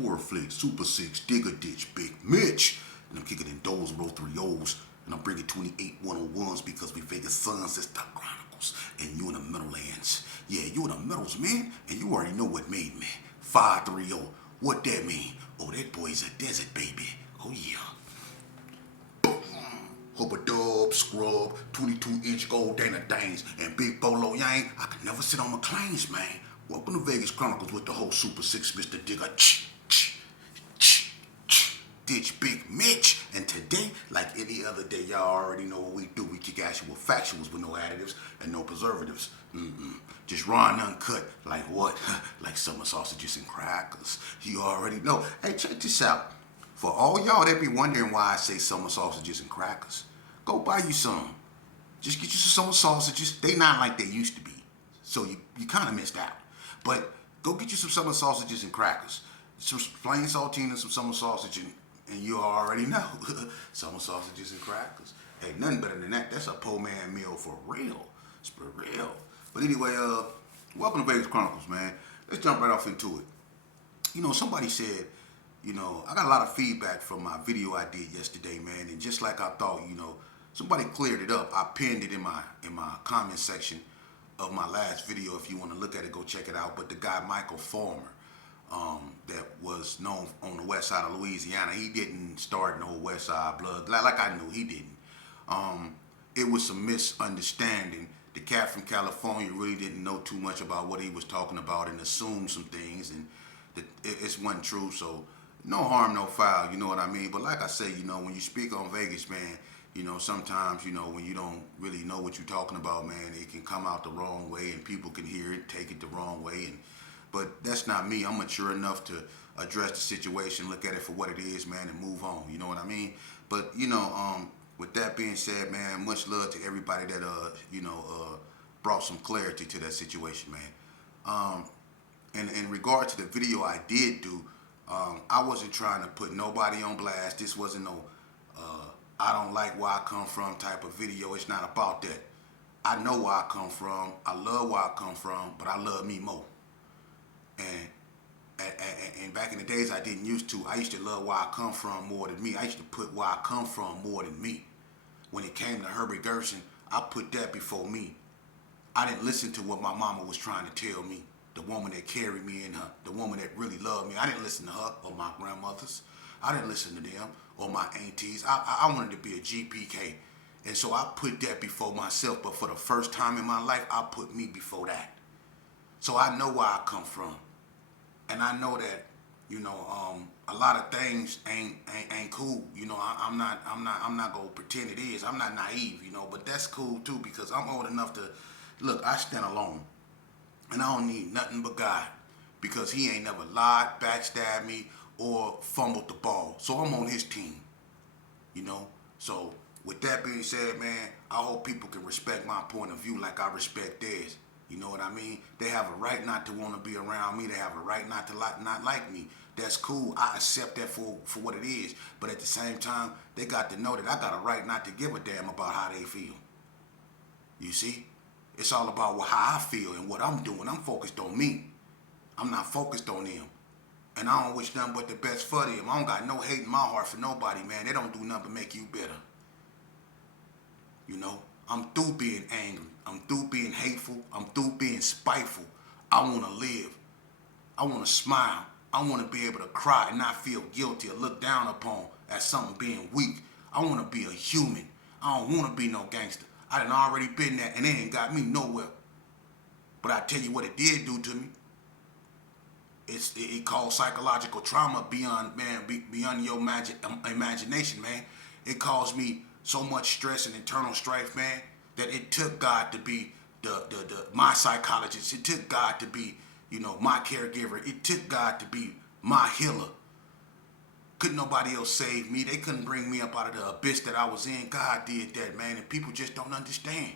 Core Flick, Super 6, Digger Ditch, Big Mitch. And I'm kicking in those with 3 O's. And I'm bringing 28 101s because we figure sons, it's the Chronicles. And you in the Meadowlands. Yeah, you in the Meadows, man. And you already know what made me. 530. What that mean? Oh, that boy's a desert baby. Oh, yeah. Hubba Dub, Scrub, 22-inch gold Dana Danes, and Big Bolo Yang. I could never sit on McLean's, man. Welcome to Vegas Chronicles with the whole Super 6, Mr. Digger. Ditch Big Mitch. And today, like any other day, y'all already know what we do. We kick actual factuals with no additives and no preservatives. Just raw and uncut. Like what? Like summer sausages and crackers. You already know. Hey, check this out. For all y'all that be wondering why I say summer sausages and crackers, go buy you some. Just get you some summer sausages. They not like they used to be. So you kind of missed out. But go get you some summer sausages and crackers. Some plain saltine and some summer sausage and you already know. Summer sausages and crackers. Hey, nothing better than that. That's a poor man meal for real. It's for real. But anyway, welcome to Vegas Chronicles, man. Let's jump right off into it. You know, somebody said, I got a lot of feedback from my video I did yesterday, man. And just like I thought, somebody cleared it up. I pinned it in my comment section of my last video. If you want to look at it, go check it out. But the guy Michael Farmer, that was known on the west side of Louisiana, he didn't start no west side blood. Like I knew he didn't. It was some misunderstanding. The cat from California really didn't know too much about what he was talking about and assumed some things, and it wasn't true. So no harm, no foul, you know what I mean? But like I say, when you speak on Vegas, man, sometimes, when you don't really know what you're talking about, man, it can come out the wrong way and people can hear it, take it the wrong way. But that's not me. I'm mature enough to address the situation, look at it for what it is, man, and move on. You know what I mean? But, with that being said, man, much love to everybody that, brought some clarity to that situation, man. And in regard to the video I did do, I wasn't trying to put nobody on blast. This wasn't no I don't like where I come from type of video. It's not about that. I know where I come from. I love where I come from, but I love me more. And back in the days I didn't used to. I used to love where I come from more than me. I used to put where I come from more than me. When it came to Herbie Gerson, I put that before me. I didn't listen to what my mama was trying to tell me. The woman that carried me in her, the woman that really loved me. I didn't listen to her or my grandmothers. I didn't listen to them or my aunties. I wanted to be a GPK. And so I put that before myself. But for the first time in my life, I put me before that. So I know where I come from. And I know that, a lot of things ain't cool. I'm not gonna pretend it is. I'm not naive, but that's cool too because I'm old enough to look, I stand alone. And I don't need nothing but God because he ain't never lied, backstabbed me, or fumbled the ball. So I'm on his team, So with that being said, man, I hope people can respect my point of view like I respect theirs. You know what I mean? They have a right not to want to be around me. They have a right not to not like me. That's cool. I accept that for what it is. But at the same time, they got to know that I got a right not to give a damn about how they feel. You see? It's all about how I feel and what I'm doing. I'm focused on me. I'm not focused on them. And I don't wish nothing but the best for them. I don't got no hate in my heart for nobody, man. They don't do nothing but make you better. I'm through being angry. I'm through being hateful. I'm through being spiteful. I want to live. I want to smile. I want to be able to cry and not feel guilty or look down upon as something being weak. I want to be a human. I don't want to be no gangster. I done already been there and it ain't got me nowhere. But I tell you what it did do to me. It caused psychological trauma beyond your imagination, man. It caused me so much stress and internal strife, man, that it took God to be my psychologist. It took God to be, my caregiver. It took God to be my healer. Couldn't nobody else save me. They couldn't bring me up out of the abyss that I was in. God did that, man, and people just don't understand.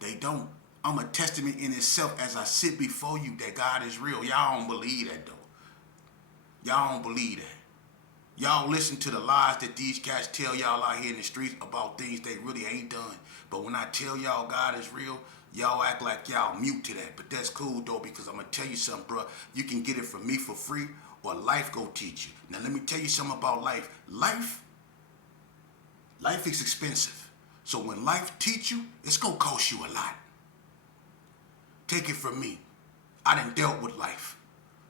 They don't. I'm a testament in itself as I sit before you that God is real. Y'all don't believe that, though. Y'all don't believe that. Y'all listen to the lies that these cats tell y'all out here in the streets about things they really ain't done. But when I tell y'all God is real, Y'all act like y'all mute to that, but that's cool though, because I'm gonna tell you something, bro. You can get it from me for free, or life go teach you. Now let me tell you something about life. Life is expensive. So when life teach you, it's gonna cost you a lot. Take it from me. I done dealt with life.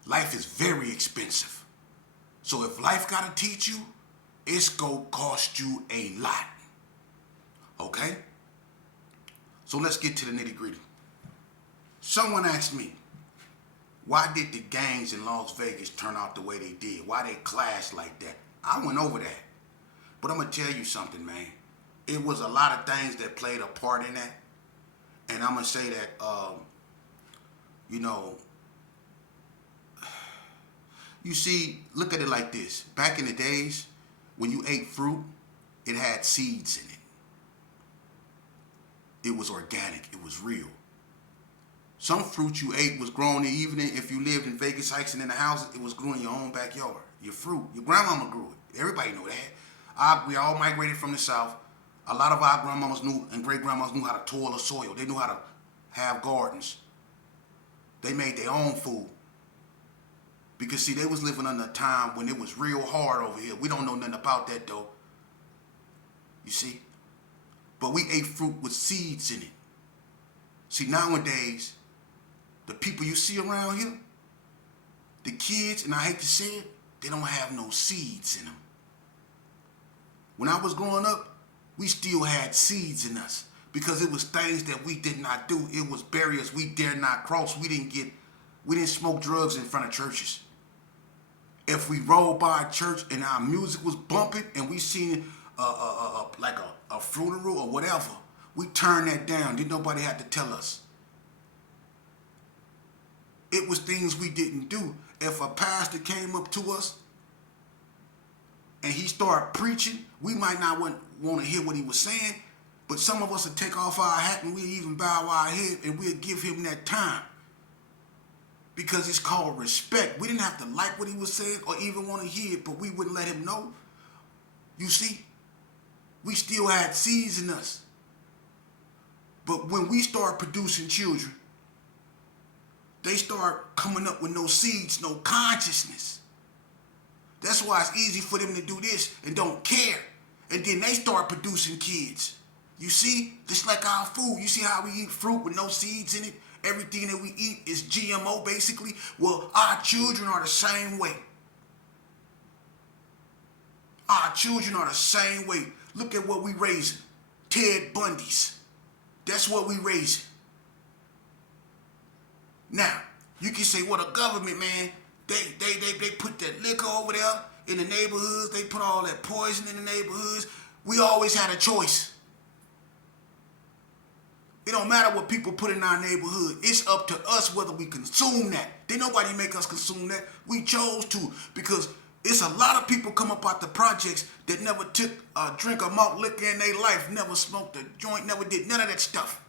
Life is very expensive. So if life gotta teach you, it's gonna cost you a lot. Okay? So let's get to the nitty gritty. Someone asked me, why did the gangs in Las Vegas turn out the way they did? Why they clashed like that? I went over that. But I'm gonna tell you something, man. It was a lot of things that played a part in that. And I'm gonna say that, you know, you see, look at it like this. Back in the days, when you ate fruit, it had seeds in it. It was organic. It was real. Some fruit you ate was grown even if you lived in Vegas Heights and in the houses, it was grown in your own backyard. Your fruit. Your grandmama grew it. Everybody know that. We all migrated from the South. A lot of our grandmamas knew and great grandmas knew how to toil the soil. They knew how to have gardens. They made their own food. Because see, they was living under a time when it was real hard over here. We don't know nothing about that though. You see? But we ate fruit with seeds in it. See, nowadays, the people you see around here, the kids, and I hate to say it, they don't have no seeds in them. When I was growing up, we still had seeds in us because it was things that we did not do. It was barriers we dare not cross. We didn't smoke drugs in front of churches. If we rolled by a church and our music was bumping and we seen like a funeral or whatever, we turned that down. Didn't nobody have to tell us. It was things we didn't do. If a pastor came up to us and he started preaching, we might not want to hear what he was saying, but some of us would take off our hat and we'd even bow our head and we'd give him that time. Because it's called respect. We didn't have to like what he was saying or even want to hear it, but we wouldn't let him know. You see, we still had seeds in us. But when we start producing children, they start coming up with no seeds, no consciousness. That's why it's easy for them to do this and don't care. And then they start producing kids. You see, just like our food. You see how we eat fruit with no seeds in it? Everything that we eat is GMO basically. Well, our children are the same way. Our children are the same way. Look at what we raising. Ted Bundys. That's what we raising. Now, you can say, well, the government, man, they put that liquor over there in the neighborhoods. They put all that poison in the neighborhoods. We always had a choice. It don't matter what people put in our neighborhood. It's up to us whether we consume that. Didn't nobody make us consume that. We chose to, because it's a lot of people come up out the projects that never took a drink of malt liquor in their life, never smoked a joint, never did none of that stuff.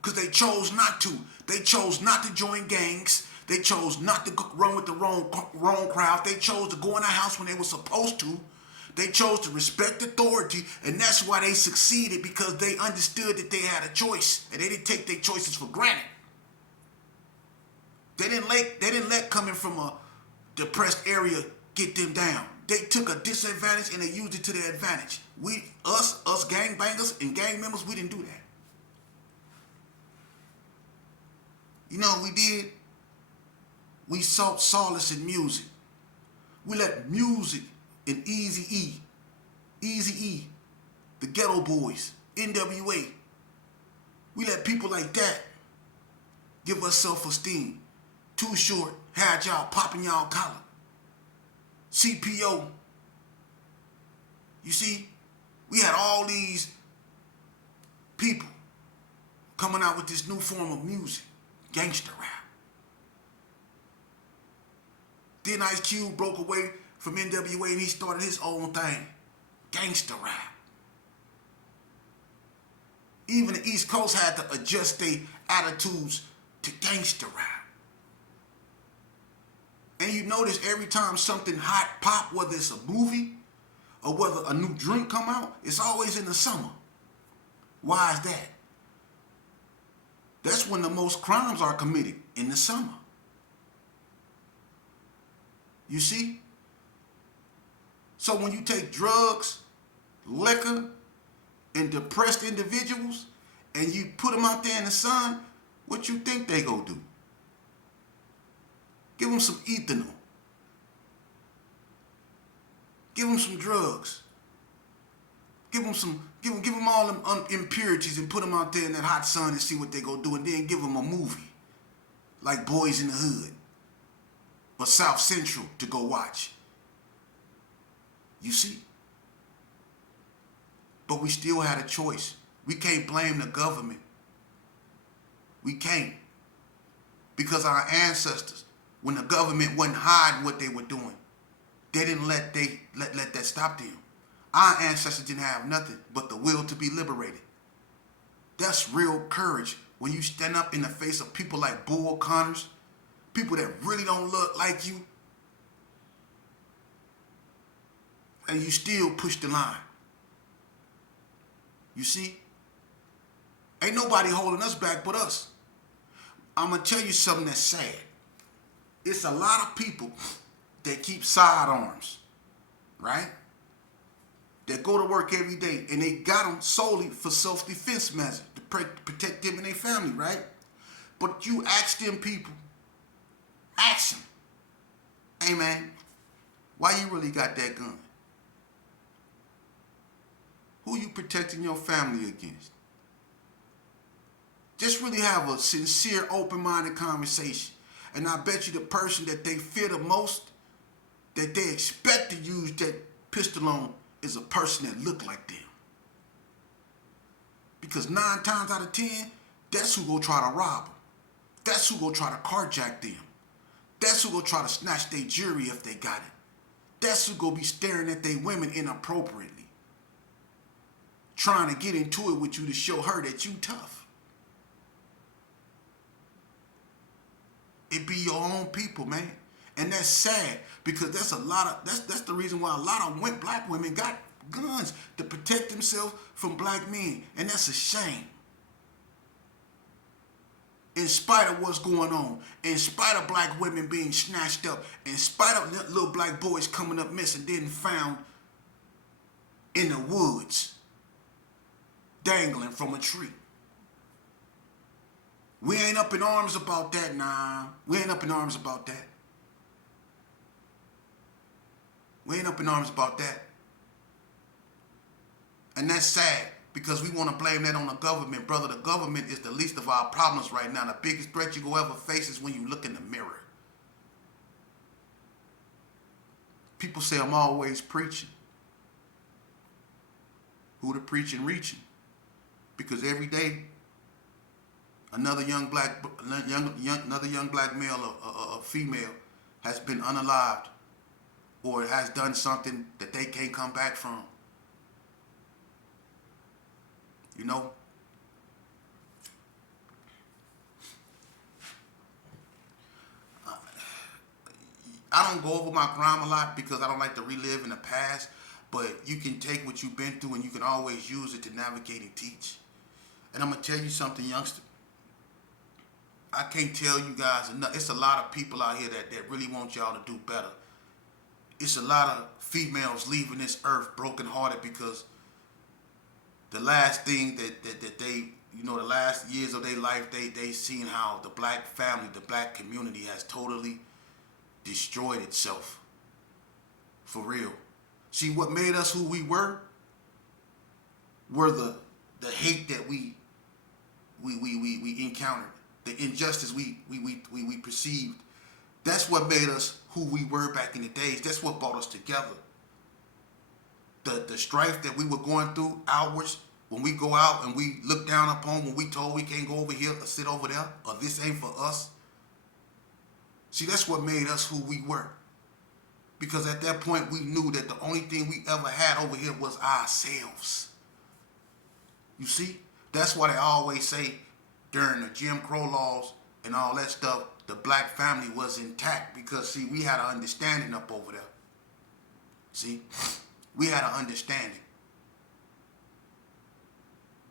Because they chose not to. They chose not to join gangs. They chose not to run with the wrong crowd. They chose to go in a house when they were supposed to. They chose to respect authority, and that's why they succeeded, because they understood that they had a choice, and they didn't take their choices for granted. They didn't let coming from a depressed area get them down. They took a disadvantage and they used it to their advantage. Us gangbangers and gang members, we didn't do that. You know what we did? We sought solace in music. We let music and Eazy-E, the Ghetto Boys, NWA. We let people like that give us self-esteem. Too Short had y'all popping y'all collar. CPO. You see, we had all these people coming out with this new form of music, gangster rap. Then Ice Cube broke away from NWA and he started his own thing, gangster rap. Even the East Coast had to adjust their attitudes to gangster rap. And you notice every time something hot pop, whether it's a movie or whether a new drink come out, it's always in the summer. Why is that? That's when the most crimes are committed, in the summer. You see? So when you take drugs, liquor, and depressed individuals, and you put them out there in the sun, what you think they gonna do? Give them some ethanol. Give them some drugs. Give them all them impurities and put them out there in that hot sun and see what they gonna do, and then give them a movie like Boys in the Hood or South Central to go watch. You see? But we still had a choice. We can't blame the government. We can't. Because our ancestors, when the government wasn't hiding what they were doing, they didn't let that stop them. Our ancestors didn't have nothing but the will to be liberated. That's real courage when you stand up in the face of people like Bull Connors, people that really don't look like you, and you still push the line. You see? Ain't nobody holding us back but us. I'm going to tell you something that's sad. It's a lot of people that keep sidearms, right? That go to work every day, and they got them solely for self-defense measures to protect them and their family, right? But you ask them people, ask them, hey man, why you really got that gun? Who you protecting your family against? Just really have a sincere, open-minded conversation. And I bet you the person that they fear the most, that they expect to use that pistol on, is a person that look like them. Because 9 times out of 10, that's who go try to rob them. That's who go try to carjack them. That's who go try to snatch their jewelry if they got it. That's who go be staring at their women inappropriately. Trying to get into it with you to show her that you tough. It be your own people, man. And that's sad because that's the reason why a lot of black women got guns to protect themselves from black men. And that's a shame. In spite of what's going on, in spite of black women being snatched up, in spite of little black boys coming up missing, then found in the woods, dangling from a tree. We ain't up in arms about that, nah. We ain't up in arms about that. We ain't up in arms about that. And that's sad because we want to blame that on the government. Brother, the government is the least of our problems right now. The biggest threat you will ever face is when you look in the mirror. People say I'm always preaching. Who the preaching reaching? Because every day, another young black male or female has been unalived or has done something that they can't come back from. You know? I don't go over my crime a lot because I don't like to relive in the past, but you can take what you've been through and you can always use it to navigate and teach. And I'm going to tell you something, youngster. I can't tell you guys enough. It's a lot of people out here that really want y'all to do better. It's a lot of females leaving this earth brokenhearted because the last thing that they, the last years of their life, they seen how the black family, the black community has totally destroyed itself. For real. See, what made us who we were the hate that we encountered, the injustice we perceived. That's what made us who we were back in the days. That's what brought us together. The strife that we were going through outwards, when we go out and we look down upon, when we told we can't go over here or sit over there, or this ain't for us. See, that's what made us who we were. Because at that point, we knew that the only thing we ever had over here was ourselves. You see? That's why they always say during the Jim Crow laws and all that stuff, the black family was intact because, see, we had an understanding up over there. See? We had an understanding.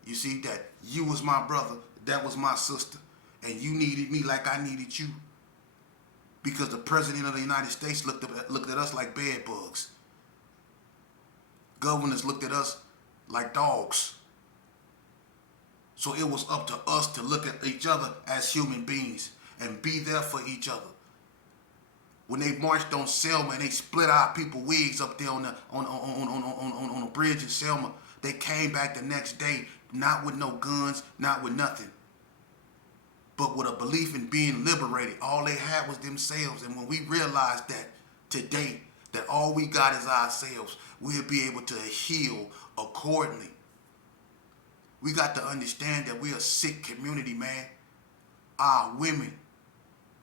You see, that you was my brother, that was my sister. And you needed me like I needed you. Because the President of the United States looked at us like bed bugs. Governors looked at us like dogs. So it was up to us to look at each other as human beings and be there for each other. When they marched on Selma and they split our people wigs up there on the bridge in Selma, they came back the next day, not with no guns, not with nothing, but with a belief in being liberated. All they had was themselves. And when we realized that today, that all we got is ourselves, we'll be able to heal accordingly. We got to understand that we're a sick community, man. Our women.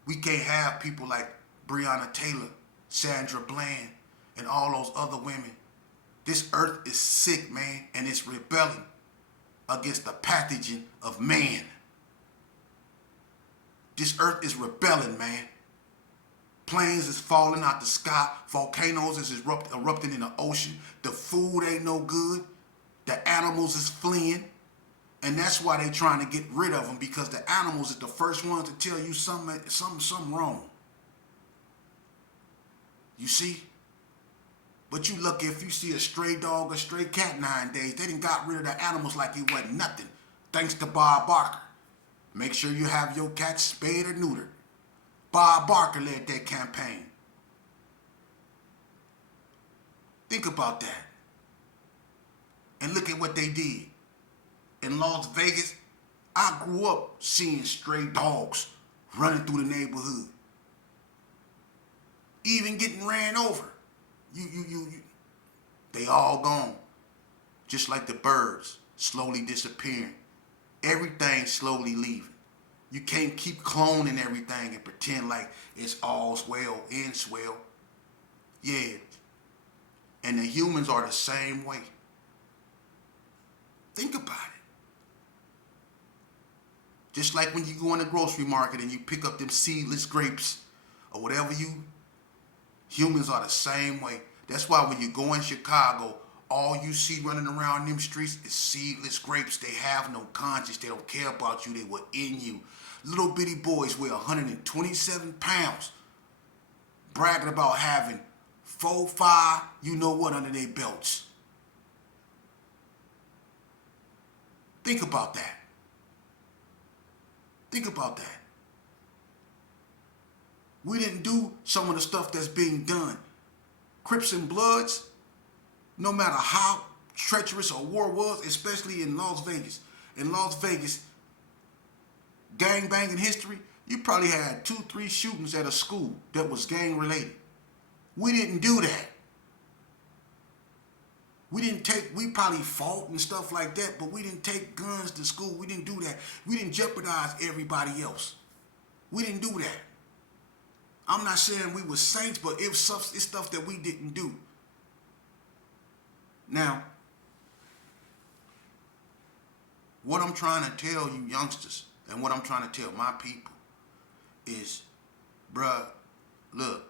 We can't have people like Breonna Taylor, Sandra Bland, and all those other women. This earth is sick, man, and it's rebelling against the pathogen of man. This earth is rebelling, man. Planes is falling out the sky. Volcanoes is erupting in the ocean. The food ain't no good. The animals is fleeing. And that's why they trying to get rid of them, because the animals is the first ones to tell you something wrong. You see? But you look, if you see a stray dog or stray cat nowadays, they done got rid of the animals like it wasn't nothing. Thanks to Bob Barker. Make sure you have your cat spayed or neutered. Bob Barker led that campaign. Think about that. And look at what they did. In Las Vegas, I grew up seeing stray dogs running through the neighborhood. Even getting ran over. They all gone. Just like the birds slowly disappearing. Everything slowly leaving. You can't keep cloning everything and pretend like it's all's well, ends well. Yeah. And the humans are the same way. Think about it. Just like when you go in the grocery market and you pick up them seedless grapes or whatever humans are the same way. That's why when you go in Chicago, all you see running around them streets is seedless grapes. They have no conscience. They don't care about you. They were in you. Little bitty boys weigh 127 pounds, bragging about having 4, 5, you know what, under their belts. Think about that. Think about that. We didn't do some of the stuff that's being done. Crips and Bloods, no matter how treacherous a war was, especially in Las Vegas. In Las Vegas, gangbanging history, you probably had 2, 3 shootings at a school that was gang related. We didn't do that. We probably fought and stuff like that, but we didn't take guns to school. We didn't do that. We didn't jeopardize everybody else. We didn't do that. I'm not saying we were saints, but it's stuff that we didn't do. Now, what I'm trying to tell you youngsters and what I'm trying to tell my people is, bruh, look,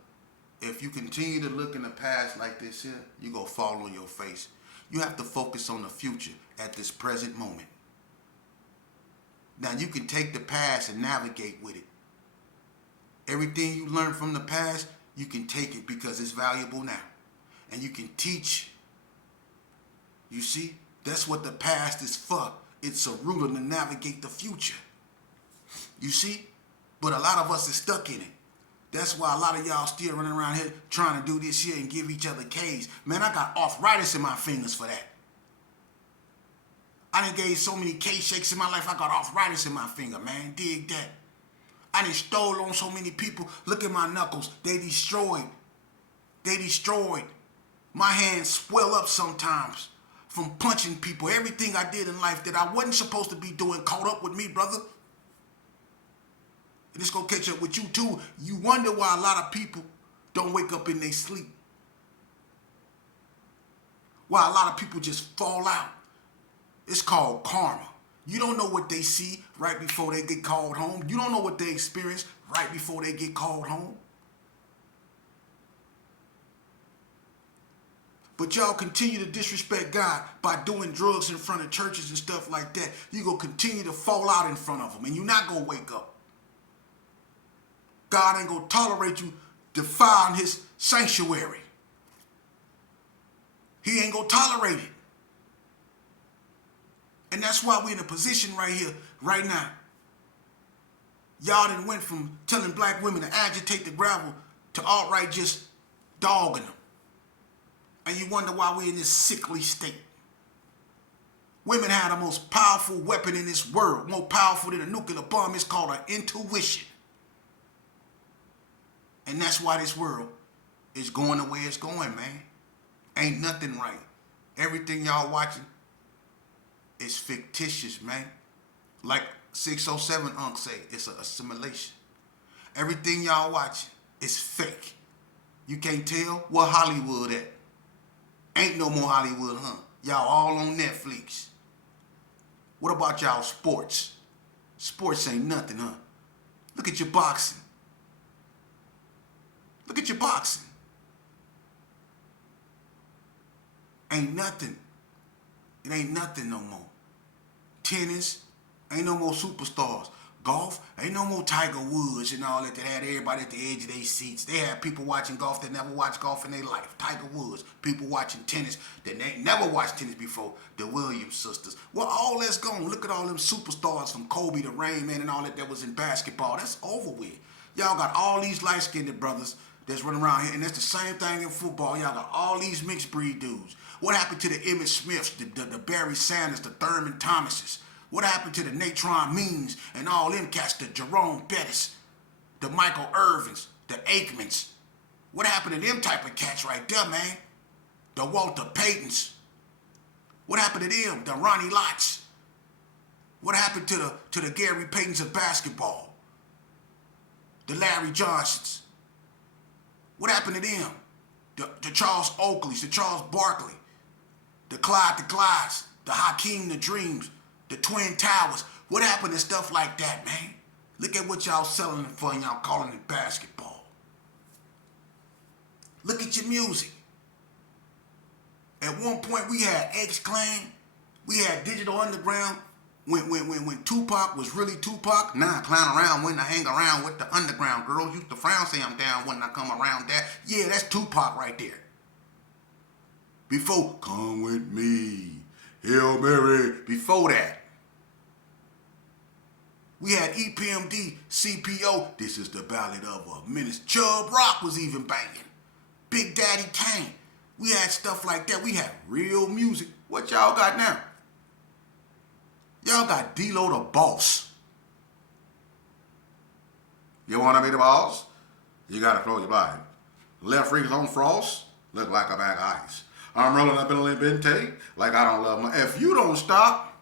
if you continue to look in the past like this here, you're going to fall on your face. You have to focus on the future at this present moment. Now, you can take the past and navigate with it. Everything you learned from the past, you can take it because it's valuable now. And you can teach. You see? That's what the past is for. It's a ruler to navigate the future. You see? But a lot of us is stuck in it. That's why a lot of y'all still running around here trying to do this here and give each other K's. Man, I got arthritis in my fingers for that. I done gave so many K shakes in my life, I got arthritis in my finger, man. Dig that. I done stole on so many people. Look at my knuckles. They destroyed. My hands swell up sometimes from punching people. Everything I did in life that I wasn't supposed to be doing caught up with me, brother. And it's going to catch up with you too. You wonder why a lot of people don't wake up in their sleep. Why a lot of people just fall out. It's called karma. You don't know what they see right before they get called home. You don't know what they experience right before they get called home. But y'all continue to disrespect God by doing drugs in front of churches and stuff like that. You're going to continue to fall out in front of them, and you're not going to wake up. God ain't going to tolerate you defiling his sanctuary. He ain't going to tolerate it. And that's why we're in a position right here, right now. Y'all done went from telling black women to agitate the gravel to outright just dogging them. And you wonder why we're in this sickly state. Women have the most powerful weapon in this world, more powerful than a nuclear bomb. It's called an intuition. And that's why this world is going the way it's going, man. Ain't nothing right. Everything y'all watching is fictitious, man. Like 607 Unc say, it's an assimilation. Everything y'all watching is fake. You can't tell? What Hollywood at? Ain't no more Hollywood, huh? Y'all all on Netflix. What about y'all sports? Sports ain't nothing, huh? Look at your boxing. Look at your boxing. Ain't nothing. It ain't nothing no more. Tennis, ain't no more superstars. Golf, ain't no more Tiger Woods and all that had everybody at the edge of their seats. They had people watching golf that never watched golf in their life. Tiger Woods. People watching tennis that they never watched tennis before. The Williams sisters. Well, all that's gone. Look at all them superstars from Kobe to Rain Man and all that was in basketball. That's over with. Y'all got all these light-skinned brothers that's running around here, and that's the same thing in football. Y'all got all these mixed breed dudes. What happened to the Emmitt Smiths, the Barry Sanders, the Thurman Thomases? What happened to the Natron Means and all them cats, the Jerome Bettis, the Michael Irvins, the Aikmans? What happened to them type of cats right there, man? The Walter Paytons. What happened to them? The Ronnie Lotts. What happened to the Gary Paytons of basketball? The Larry Johnsons. What happened to them? The Charles Oakleys, the Charles Barkley, the Clyde the Clydes, the Hakeem the Dreams, the Twin Towers. What happened to stuff like that, man? Look at what y'all selling it for and y'all calling it basketball. Look at your music. At one point we had X-Clan, we had Digital Underground. When Tupac was really Tupac, now I clown around when I hang around with the underground girls. Used to frown, say I'm down when I come around that. Yeah, that's Tupac right there. Before, come with me, Hail Mary. Before that, we had EPMD, CPO. This is the Ballad of a Menace. Chubb Rock was even banging. Big Daddy Kane. We had stuff like that. We had real music. What y'all got now? Y'all got D-Lo the boss. You want to be the boss? You got to close your blind. Left freaks on frost, look like a bag of ice. I'm rolling up in a Bente like I don't love my... If you don't stop,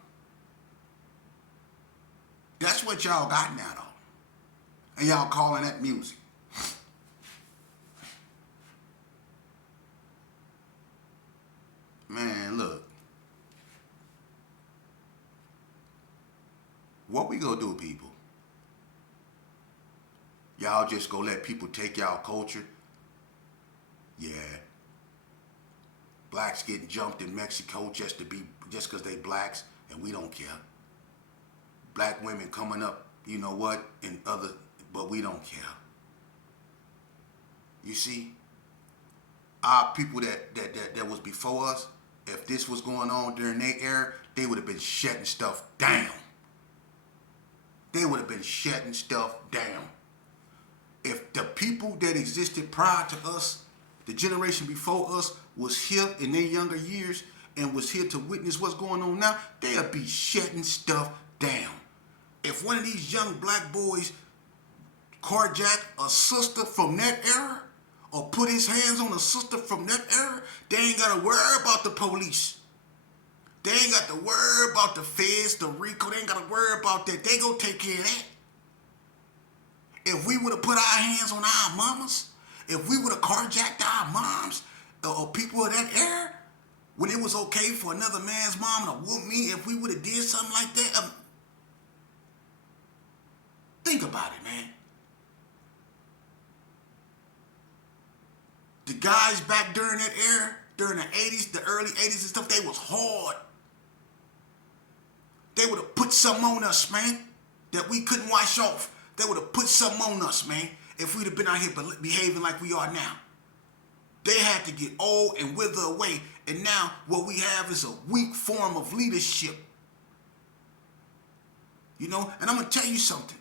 that's what y'all got now, though. And y'all calling that music. Man, look. What we gonna do, people? Y'all just gonna let people take y'all culture? Yeah. Blacks getting jumped in Mexico just because they blacks, and we don't care. Black women coming up, you know what, but we don't care. You see, our people that was before us, if this was going on during their era, they would have been shutting stuff down. They would have been shutting stuff down. If the people that existed prior to us, the generation before us, was here in their younger years and was here to witness what's going on now, they'll be shutting stuff down. If one of these young black boys carjack a sister from that era or put his hands on a sister from that era, they ain't got to worry about the police. They ain't got to worry about the feds, the RICO. They ain't got to worry about that. They go take care of that. If we would have put our hands on our mamas, if we would have carjacked our moms or people of that era, when it was okay for another man's mom to whoop me, if we would have did something like that, think about it, man. The guys back during that era during the 80s, the early 80s and stuff, they was hard. They would have put something on us, man, that we couldn't wash off. They would have put something on us, man, if we'd have been out here behaving like we are now. They had to get old and wither away, and now what we have is a weak form of leadership. You know, and I'm going to tell you something.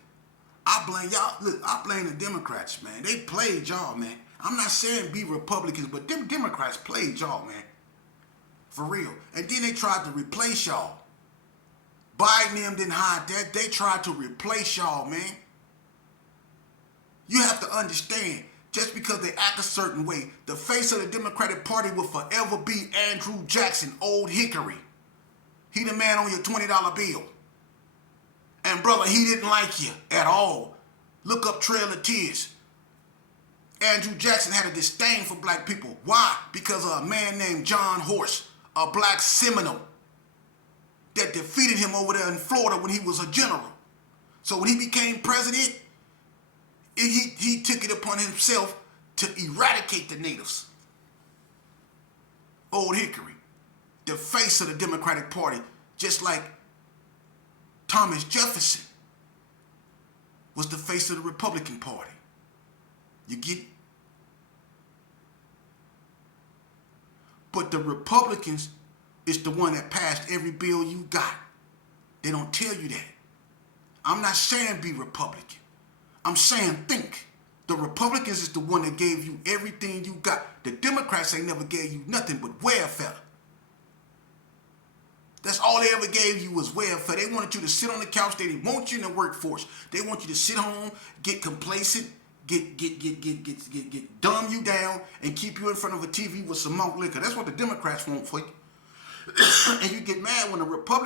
I blame y'all. Look, I blame the Democrats, man. They played y'all, man. I'm not saying be Republicans, but them Democrats played y'all, man. For real. And then they tried to replace y'all. Biden and them didn't hide that. They tried to replace y'all, man. You have to understand, just because they act a certain way, the face of the Democratic Party will forever be Andrew Jackson, Old Hickory. He the man on your $20 bill. And brother, he didn't like you at all. Look up Trail of Tears. Andrew Jackson had a disdain for black people. Why? Because of a man named John Horse, a black Seminole, that defeated him over there in Florida when he was a general. So when he became president, he took it upon himself to eradicate the natives. Old Hickory, the face of the Democratic Party, just like Thomas Jefferson was the face of the Republican Party. You get it? But the Republicans is the one that passed every bill you got. They don't tell you that. I'm not saying be Republican. I'm saying think. The Republicans is the one that gave you everything you got. The Democrats ain't never gave you nothing but welfare. That's all they ever gave you was welfare. They wanted you to sit on the couch. They didn't want you in the workforce. They want you to sit home, get complacent, get dumb you down, and keep you in front of a TV with some malt liquor. That's what the Democrats want for you. And you get mad when the Republicans